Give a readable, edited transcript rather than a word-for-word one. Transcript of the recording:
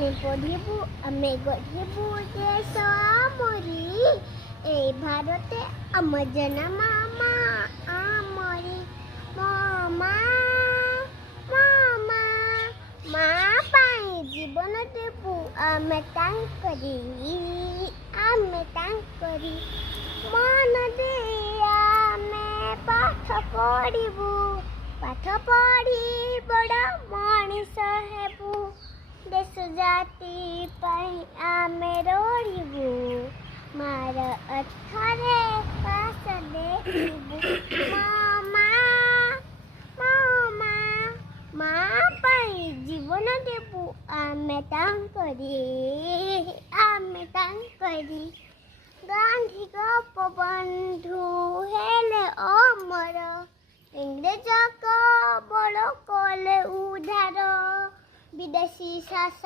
ଆମେ ପଢ଼ିବୁ ଆମେ ଗଢ଼ିବୁ ଦେଶ ଆମରି এই ভারতে আমার জনম ଆମରି ମାମା ମାମା ମା ପାଇଁ ଜୀବନ ଦେବୁ ଆମେ ତାଙ୍କରି ମନ ଦେଇ ଆମେ ପାଠ ପଢ଼ିବୁ ପାଠ ପଢ଼ି ବଡ଼ ମଣିଷ ହେବୁ ଦେଶ ଜାତି ପାଇଁ ଆମେ ରଳିବୁ ମାର ଅର୍ଥରେ କାଶ ଦେଖିବୁ ମାମା ମାମା ମା ପାଇଁ ଜୀବନ ଦେବୁ ଆମେ ତାଙ୍କରି ଗାନ୍ଧୀ ଗୋପବନ୍ଧୁ ହେଲେ ଅମର ଇଂରେଜ କବଳ କଲେ ଉଦ୍ଧାର ବିଦେଶୀ ଶାସନ